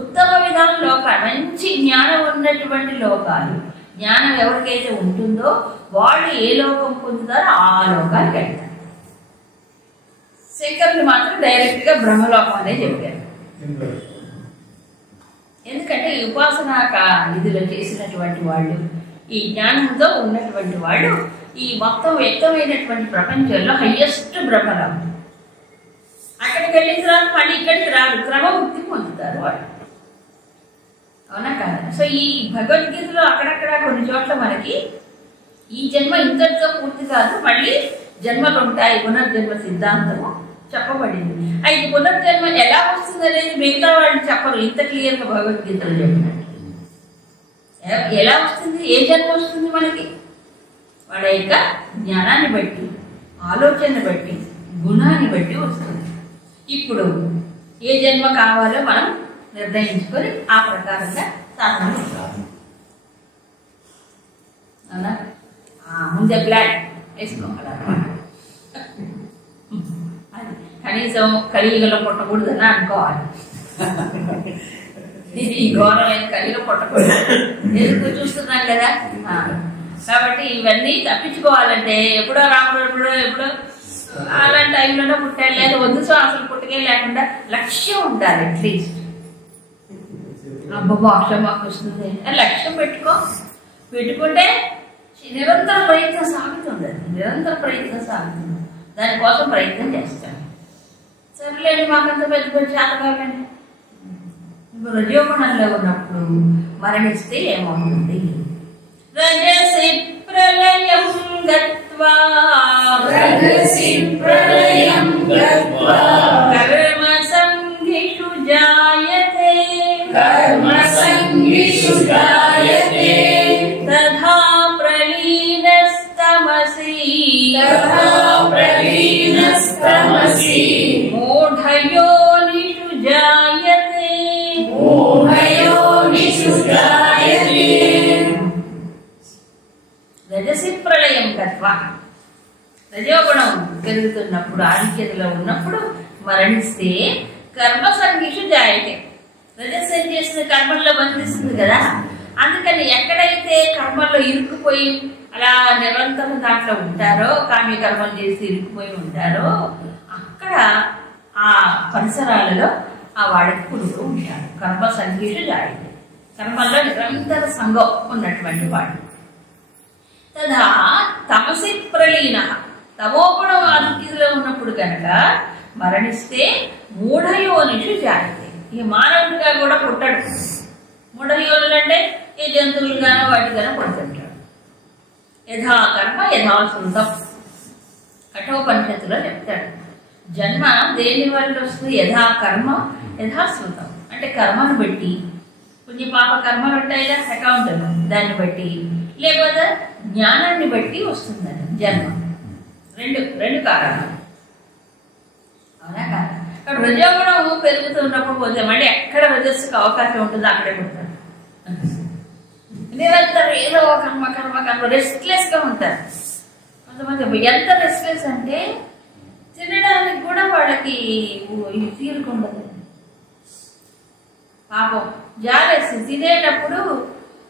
ఉత్తమ విధానంలో మంచి జ్ఞానం ఉన్నటువంటి లోకాలు, జ్ఞానం ఎవరికైతే ఉంటుందో వాళ్ళు ఏ లోకం పొందుతారో ఆ లోకానికి వెళ్తారు. శంకరులు మాత్రం డైరెక్ట్ గా బ్రహ్మలోకం అనే చెప్పారు. ఎందుకంటే ఈ ఉపాసనా విధిలో చేసినటువంటి వాళ్ళు, ఈ జ్ఞానంతో ఉన్నటువంటి వాళ్ళు ఈ మొత్తం వ్యక్తమైనటువంటి ప్రపంచంలో హయ్యెస్ట్ బ్రహ్మలోకం. అక్కడికి వెళ్ళిన తర్వాత మళ్ళీ ఇక్కడికి రాదు, క్రమముక్తి పొందుతారు వాళ్ళు. అవునా కాదు? సో ఈ భగవద్గీతలో అక్కడక్కడ కొన్ని చోట్ల మనకి ఈ జన్మ ఇంతటితో పూర్తి కాదు, మళ్ళీ జన్మలు ఉంటాయి, పునర్జన్మ సిద్ధాంతము చెప్పబడింది. అయితే పునర్జన్మ ఎలా వస్తుంది అనేది మిగతా వాళ్ళు చెప్పరు, ఇంత క్లియర్గా భగవద్గీతలో చెప్పినట్టు. ఎలా వస్తుంది, ఏ జన్మ వస్తుంది మనకి? వాళ్ళ యొక్క జ్ఞానాన్ని బట్టి, ఆలోచనని బట్టి, గుణాన్ని బట్టి వస్తుంది. ఇప్పుడు ఏ జన్మ కావాలో మనం నిర్ణయించుకొని ఆ ప్రకారంగా సాధన చేస్తాం. అవునా? ముందే ప్లాన్ వేసుకోవాలన్నమాట. అది కనీసం కలియుగలో పుట్టకూడదని అనుకోవాలి. ఈ ఘోరమైన కలియుగ పుట్టకూడదు, ఎదుగు చూస్తున్నాం కదా. కాబట్టి ఇవన్నీ తప్పించుకోవాలంటే ఎప్పుడో రాముడు ఎప్పుడో అలాంటి టైంలోనే పుట్టాలి, లేదా వద్దు అసలు పుట్టుకే లేకుండా లక్ష్యం ఉండాలి. అట్లీస్ట్ అబ్బా మోక్షం మాకు వస్తుంది అని లక్ష్యం పెట్టుకుంటే నిరంతర ప్రయత్నం సాగుతుంది. అది నిరంతర ప్రయత్నం సాగుతుంది, దానికోసం ప్రయత్నం చేస్తాను. సరేలేండి మాకంత పెద్ద పెద్ద శాతకాలండి. ఇప్పుడు రజోగుణంలో ఉన్నప్పుడు మరణిస్తే ఏమవుతుంది? రజసి ప్రళయం గత్వా కర్మ సంఘిషు జాయతే తథా ప్రలీనస్తమసి మూఢయోనిషు జాయతే. రజసి ప్రళయం గత్వా, రజోగుణం పెరుగుతున్నప్పుడు, ఆధిక్యతలో ఉన్నప్పుడు మరణిస్తే కర్మ సంఘిషు జాయతే. రజస్సు చేసిన కర్మల్లో బంధిస్తుంది కదా. అందుకని ఎక్కడైతే కర్మల్లో ఇరుక్కుపోయి అలా నిరంతరం దాంట్లో ఉంటారో, కామ్య కర్మలు చేసి ఇరుక్కుపోయి ఉంటారో, అక్కడ ఆ పరిసరాలలో ఆ వాడికి పుడుతూ ఉంటాడు. కర్మ సంఘిషు జాయతే, కర్మల్లో నిరంతర సంఘం ఉన్నటువంటి వాడు. తదా తమసి ప్రలీన, తమోగుణం ఆధిక్యతలో ఉన్నప్పుడు కనుక మరణిస్తే మూఢయోనిషు జాయతే. ఈ మానవుడిగా కూడా పుట్టాడు. మూఢయోనులు అంటే ఏ జంతువులుగానో వాటిగానో పుడుతుంటాడు. యథా కర్మ యథా శృతం కఠోపనిషత్తులో చెప్తాడు. జన్మ దేని వల్ల వస్తుంది? యథా కర్మ యథా శృతం. అంటే కర్మను బట్టి, పుణ్య పాప కర్మలు ఉంటాయిగా అకౌంట్, దాన్ని బట్టి, లేకపోతే జ్ఞానాన్ని బట్టి వస్తుందని జన్మ. రెండు కారణాలు. అవునా కాదు? అక్కడ రజోగుణం పెరుగుతున్నప్పుడు పోతే మళ్ళీ ఎక్కడ రజస్సుకు అవకాశం ఉంటుందో అక్కడే పుడతారు. నిరంతరం ఏదో కర్మ కర్మ కర్మ రెస్ట్లెస్ గా ఉంటారు. కొంతమంది ఎంత రెస్ట్లెస్ అంటే తినడానికి కూడా వాళ్ళకి తీరుకుండదు. పాపం జాలేసి తినేటప్పుడు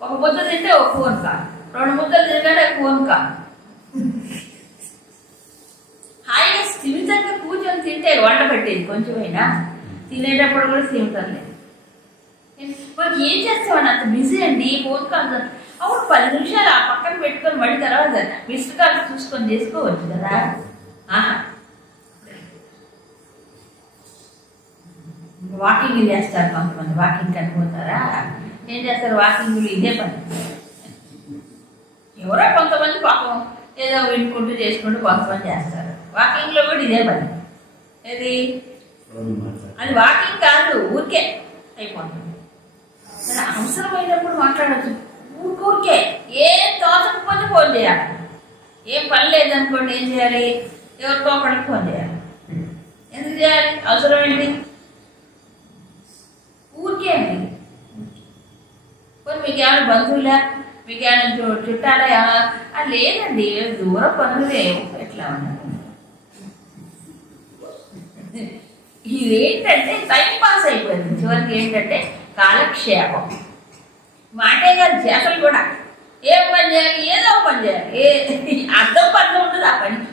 ఒక ముద్ద తింటే ఒక ఫోన్ కాదు, 2 ముద్దలు తినగానే ఫోన్ కాదు. హాయిగా స్థిమితంగా కూర్చొని తింటే వంట పెట్టేది కొంచెమైనా, తినేటప్పుడు కూడా స్థిమితం లేదు. మాకు ఏం చేస్తామని అంత బిజీ అండి, ఫోన్ కాల్. అవును, 10 నిమిషాలు ఆ పక్కన పెట్టుకొని మళ్ళీ తర్వాత మిస్డ్ కాల్ చూసుకొని చేసుకోవచ్చు కదా. వాకింగ్ చేస్తారు కొంతమంది, వాకింగ్ కనిపోతారా, ఏం చేస్తారు వాకింగ్లు ఇదే పని. ఎవరో కొంతమంది పాపం ఏదో వినుకుంటూ చేసుకుంటూ కొంతమంది చేస్తారు. వాకింగ్లో కూడా ఇదే పని. ఏది అది వాకింగ్ కాదు, ఊరికే అయిపోతుంది. అవసరమైనప్పుడు మాట్లాడచ్చు, ఊరికే ఏం తోచకపోతే ఫోన్ చేయాలి. ఏం పని లేదనుకోండి ఏం చేయాలి, ఎవరికో ఒకరికి ఫోన్ చేయాలి. ఎందుకు చేయాలి, అవసరం ఏంటి, ఊరికే అండి. మీకు ఏమైనా బంధువులా, మీకు ఏమైనా చుట్టాలా? అది లేదండి, దూరం పనులే. ఎట్లా ఉన్నారు ఇదేంటంటే టైం పాస్ అయిపోయింది. చివరికి ఏంటంటే కాలక్షేపం. మాటే కాదు, చేతలు కూడా. ఏం పని చేయాలి, ఏదో పని చేయాలి, అర్థం పని ఉండదు ఆ పనికి.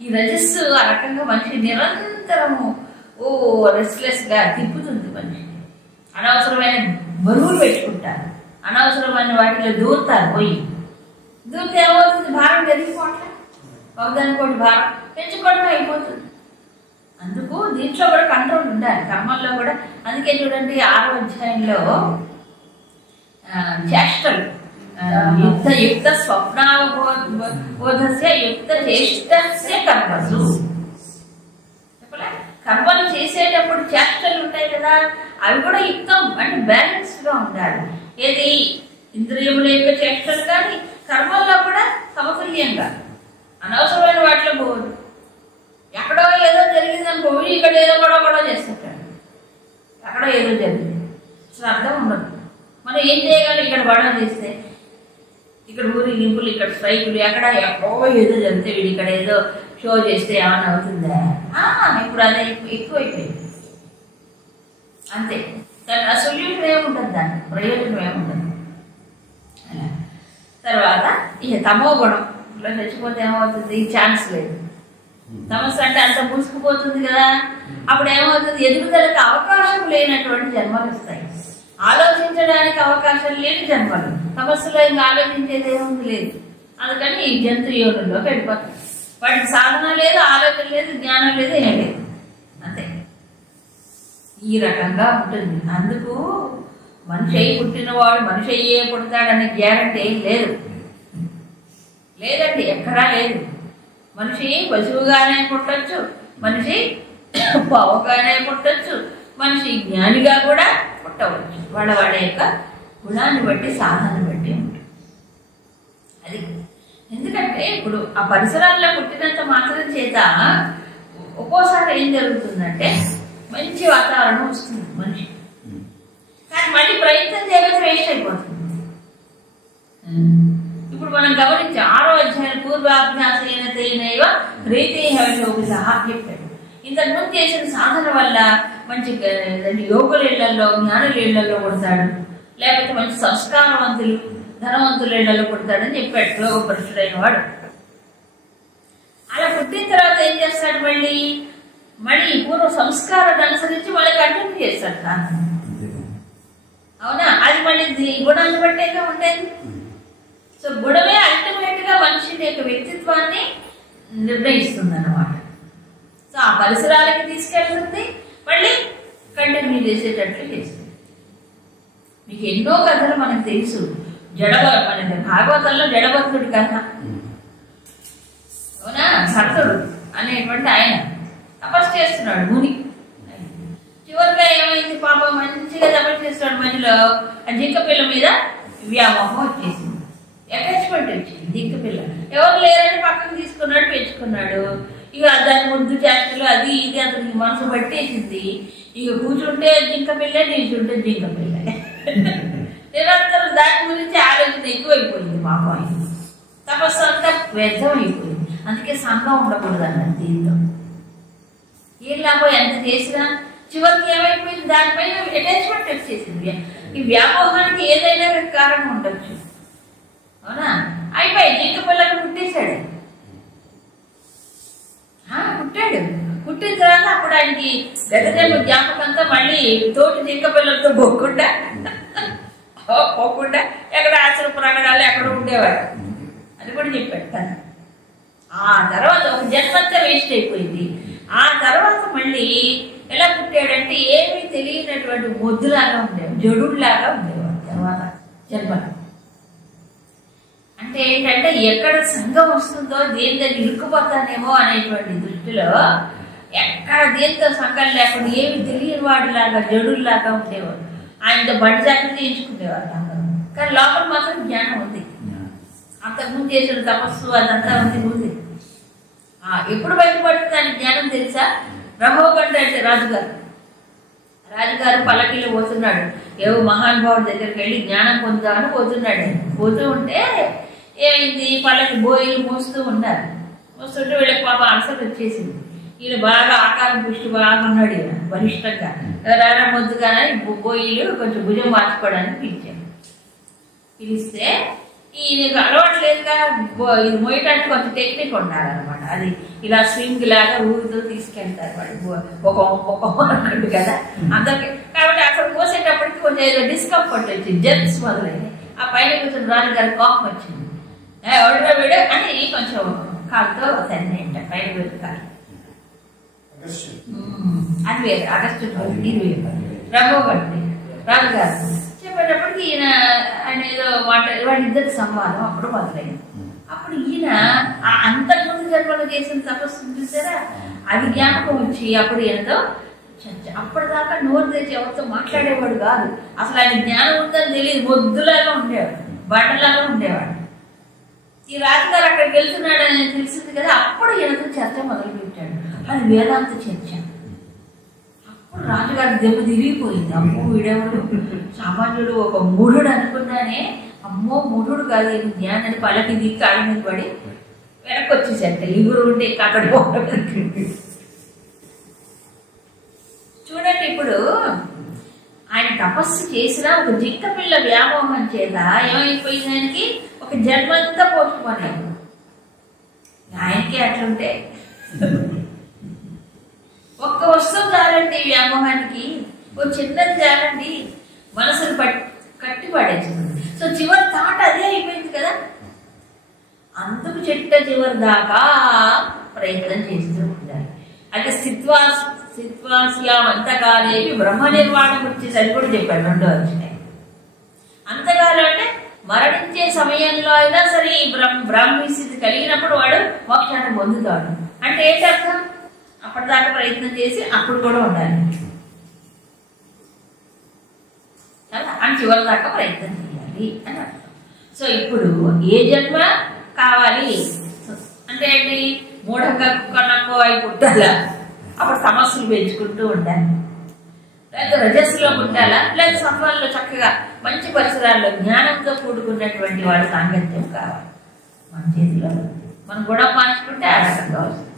ఈ రజస్సు ఆ రకంగా మనిషి నిరంతరము రెస్ట్లెస్గా తిప్పుతుంది. మనిషి అనవసరమైన బరువులు పెట్టుకుంటారు, అనవసరమైన వాటిలో దూరుతారు. దూరితే ఏమవుతుంది, భారం పెరిగిపోవట్లే. అవుదనుకోండి, భారం పెంచుకోవడం అయిపోతుంది. అందుకు దీంట్లో కూడా కంట్రోల్ ఉండాలి, కర్మల్లో కూడా. అందుకే చూడండి 6వ అధ్యాయంలో చేష్టలు, యుక్త స్వప్నావబోధస్య యుక్త చేష్టస్య కర్మసు. చెప్పలే, కర్మలు చేసేటప్పుడు చేష్టలు ఉంటాయి కదా, అవి కూడా యుక్తం అంటే బ్యాలెన్స్డ్ గా ఉండాలి. ఏది ఇంద్రియముల యొక్క చేష్టలు కానీ కర్మల్లో కూడా సమతుల్యంగా. అనవసరమైన వాటిలో పోదు. ఎక్కడో ఏదో జరిగిందనుకో, ఇక్కడ ఏదో గొడవ చేస్తుంటాడు. ఎక్కడో ఏదో జరిగింది, అసలు అర్థం ఉండదు. మనం ఏం చేయగలం, ఇక్కడ గొడవ చేస్తే, ఇక్కడ ఊరేగింపులు, ఇక్కడ స్ట్రైకులు, ఎక్కడో ఏదో జరిగితే వీడు ఇక్కడ ఏదో షో చేస్తే ఏమైనా అవుతుందా? ఇప్పుడు అదే ఎక్కువైపోయింది అంతే. దాని సొల్యూషన్ ఏముంటుంది, దాన్ని ప్రయోజనం ఏముంటుంది. తర్వాత ఇక తమో గుణం ఇలా చచ్చిపోతే ఏమవుతుంది, ఛాన్స్ లేదు. సమస్య అంటే అంత మూసుకుపోతుంది కదా, అప్పుడు ఏమవుతుంది, ఎదుగుదలకు అవకాశం లేనటువంటి జన్మలు వస్తాయి. ఆలోచించడానికి అవకాశం లేని జన్మలు. సమస్యలో ఇంకా ఆలోచించేది ఏముంది, లేదు. అందుకని ఈ జంతు యోగంలోకి వెళ్ళిపోతాయి. వాటికి సాధన లేదు, ఆలోచన లేదు, జ్ఞానం లేదు, ఏం లేదు, అంతే. ఈ రకంగా ఉంటుంది. అందుకు మనిషి అయి పుట్టినవాడు మనిషి అయ్యే పుడతాడనే గ్యారంటీ ఏం లేదు, లేదండి, ఎక్కడా లేదు. మనిషి పశువుగానే పుట్టచ్చు, మనిషి పావుగానే పుట్టచ్చు, మనిషి జ్ఞానిగా కూడా పుట్టవచ్చు. వాళ్ళ యొక్క గుణాన్ని బట్టి, సాధన బట్టి ఉంటుంది అది. ఎందుకంటే ఇప్పుడు ఆ పరిసరాల్లో పుట్టినంత మాత్రం చేత ఒక్కోసారి ఏం జరుగుతుందంటే మంచి వాతావరణం వస్తుంది మనిషి, కానీ మళ్ళీ ప్రయత్నం చేయకపోతే వేస్ట్ అయిపోతుంది. ఇప్పుడు మనం గమనించాం 6వ అధ్యాయం పూర్వాభ్యాసైన తేనైవ రీతి హవిషోపి సహా చెప్పాడు. ఇంతకుముందు చేసిన సాధన వల్ల మంచి యోగుల ఇళ్లలో, జ్ఞానుల ఇళ్లలో పుడతాడు, లేకపోతే మంచి సంస్కారవంతులు ధనవంతుల ఇళ్లలో పుడతాడని చెప్పాడు యోగ పురుషుడైన వాడు. అలా పుట్టిన తర్వాత ఏం చేస్తాడు, మళ్ళీ పూర్వ సంస్కారాన్ని అనుసరించి మళ్ళీ కంటిన్యూ చేస్తాడు సాధన. అవునా, అది మళ్ళీ గుణాన్ని బట్టేగా ఉండేది. సో గుణమే అల్టిమేట్ గా మనిషి యొక్క వ్యక్తిత్వాన్ని నిర్ణయిస్తుంది అన్నమాట. సో ఆ పరిసరాలకి తీసుకెళ్తుంది, మళ్ళీ కంటిన్యూ చేసేటట్లు చేస్తుంది. మీకు ఎన్నో కథలు మనకు తెలుసు. మన భాగవతంలో జడభక్తుడి కథ, అవునా, భరతుడు అనేటువంటి ఆయన తపస్సు చేస్తున్నాడు, ముని. చివరిగా ఏమైంది, పాపం మంచిగా తపస్సు చేస్తున్నాడు, మధ్యలో ఆ జింక పిల్ల మీద వ్యామోహం వచ్చేసింది, అటాచ్మెంట్ వచ్చింది. జింక పిల్ల ఎవరు లేరని పక్కన తీసుకున్నాడు, పెంచుకున్నాడు. ఇక దాని ముద్దు చేష్టలు అది ఇది అతనికి మనసు పట్టేసింది. ఇక కూర్చుంటే జింక పిల్ల, నిల్చుంటే జింక పిల్ల. నిరంతరం దాని గురించి ఆలోచన ఎక్కువైపోయింది. పాపం తపస్సు అంతా వ్యర్థం అయిపోయింది. అందుకే సంఘం ఉండకూడదు అన్నది దీంతో. ఏం లాభం ఎంత చేసినా చివరికి ఏమైపోయింది, దానిపైన అటాచ్మెంట్ వచ్చేసింది. ఈ వ్యామోహానికి ఏదైనా కారణం ఉండొచ్చు, అవునా. అయిపోయి జింక పిల్లకు పుట్టేశాడు. పుట్టిన తర్వాత అప్పుడు ఆయనకి గత జ్ఞాపకంతో మళ్ళీ తోటి జింక పిల్లలతో పోకుండా ఎక్కడ ఆశ్రమ ప్రాంగణాలు ఎక్కడ ఉండేవాడు అని కూడా చెప్పాడు తను. ఆ తర్వాత ఒక జన్మంతా వేస్ట్ అయిపోయింది. ఆ తర్వాత మళ్ళీ ఎలా పుట్టాడంటే ఏమీ తెలియనటువంటి మొద్దులాగా ఉండేవాడు, జడులాగా ఉండేవాడు తర్వాత జన్మ. అంటే ఏంటంటే ఎక్కడ సంఘం వస్తుందో దేని దగ్గర ఇరుక్కుపోతానేమో అనేటువంటి దృష్టిలో ఎక్కడ దేంతో సంఘాలు లేకుండా ఏమి తెలియని వాడిలాగా జడుల్లాగా ఉండేవాడు. ఆయనతో బండి జాగ్రత్త చేయించుకునేవాడు అందరూ. కానీ లోపల మాత్రం జ్ఞానం ఉంది. అంతకుముందు చేసిన తపస్సు అదంతా ఉంది. ఎప్పుడు బయటపడుతుంది అని జ్ఞానం తెలుసా? బ్రహ్మోగండ అంటే రాజుగారు పల్లకిలో పోతున్నాడు. ఏవో మహానుభావుడి దగ్గరికి వెళ్ళి జ్ఞానం పొందుతామని పోతున్నాడు. పోతూ ఉంటే ఏమైంది, పల్లకి బోయిలు మోస్తూ మోస్తుంటే వీళ్ళకి పాప అలసట వచ్చేసింది. ఈయన బాగా ఆకారం పుష్టి బాగా ఉన్నాడు, ఈయన బలిష్టంగా. రారా మొద్దుగా బోయిలు కొంచెం భుజం మార్చుకోవడానికి పిలిస్తే ఈయనకు అలవాటు లేదుగా, ఇది మోయటానికి కొంచెం టెక్నిక్ ఉండాలన్నమాట. అది ఇలా స్వింగ్ లాగా ఊరితో తీసుకెళ్తారు వాళ్ళు, ఒక అన్నట్టు కదా అందరికి. కాబట్టి అక్కడ మోసేటప్పటికి కొంచెం ఏదో డిస్కంఫర్ట్ వచ్చింది, జెర్క్స్ మొదలైంది. ఆ పైన కొంచెం రాజుగారి కోపం వచ్చింది. ఎవడో వీడు అని కొంచెం కాలుతో తన్నేంట పైన వీడు కాలు. అది వేరే అగస్టు, ఇది వేరు. రఘుగండి రాజుగారు చెప్పేటప్పటికి ఆయన ఏదో వాళ్ళిద్దరి సంవాదం అప్పుడు మొదలైంది. అప్పుడు ఈయన అంతకుముందు జన్మలో చేసిన తపస్సు చూసారా, అది జ్ఞాపకం వచ్చి అప్పుడు ఈయనతో అప్పటిదాకా నోరు తెచ్చి ఎవరితో మాట్లాడేవాడు కాదు. అసలు ఆయన జ్ఞానం ఉందని తెలియదు, మొద్దులాగా ఉండేవాడు, బండలాగా ఉండేవాడు. ఈ రాజుగారు అక్కడికి వెళ్తున్నాడని తెలిసింది కదా, అప్పుడు ఈయనతో చర్చ మొదలుపెట్టాడు. అది వేదాంత చర్చ. అప్పుడు రాజుగారి దెబ్బ తిరిగిపోయింది. అమ్మో వీడెవడు సామాన్యుడు, ఒక మూఢుడు అనుకున్నానే, అమ్మో మూఢుడు కాదు ఈయన జ్ఞానాన్ని పల్లకి దిక్కు కాళ్ళ మీద పడి వెనక్కి వచ్చేసంట. ఇగురు ఉంటే అక్కడ చూడండి. ఇప్పుడు ఆయన తపస్సు చేసిన ఒక జింక పిల్ల వ్యామోహం చేత ఏమైపోయింది, ఆయనకి ఒక జన్మంతా పోసుకున్నాడు. ఆయనకి అట్లుంటే ఒక్క వస్తువు చాలండి వ్యామోహానికి, ఓ చిన్నది చాలండి మనసును కట్టి పడేస్తుంది. సో చివరి తాట అదే అయిపోయింది కదా. అందుకు చివరి దాకా ప్రయత్నం చేస్తూ ఉండాలి. అంటే స్థిత్వాస్యామంతకాలేవి బ్రహ్మ నిర్వాణం వచ్చేసి అది కూడా చెప్పాడు రెండో అధ్యాయం. అంతకాలం అంటే మరణించే సమయంలో అయినా సరే ఈ బ్రాహ్మీ స్థితి కలిగినప్పుడు వాడు మోక్షాన్ని పొందుతాడు. అంటే ఏంటి అర్థం? అప్పటిదాకా ప్రయత్నం చేసి అప్పుడు కూడా ఉండాలి కదా, అని చివరి దాకా ప్రయత్నం చేయాలి అని అర్థం. సో ఇప్పుడు ఏ జన్మ కావాలి అంటే ఏంటి? మూఢంగా కుక్కనక్కో అయి పుట్టాలా, అప్పుడు సమస్యలు పెంచుకుంటూ ఉండాలి. లేదా రజస్సులో పుట్టాలా, లేదా సత్వాల్లో చక్కగా మంచి పరిసరాల్లో జ్ఞానంతో కూడుకున్నటువంటి వాళ్ళ సాంగత్యం కావాలి. మన చేతిలో మనం కూడా మార్చుకుంటే ఆ రకంగా వస్తుంది.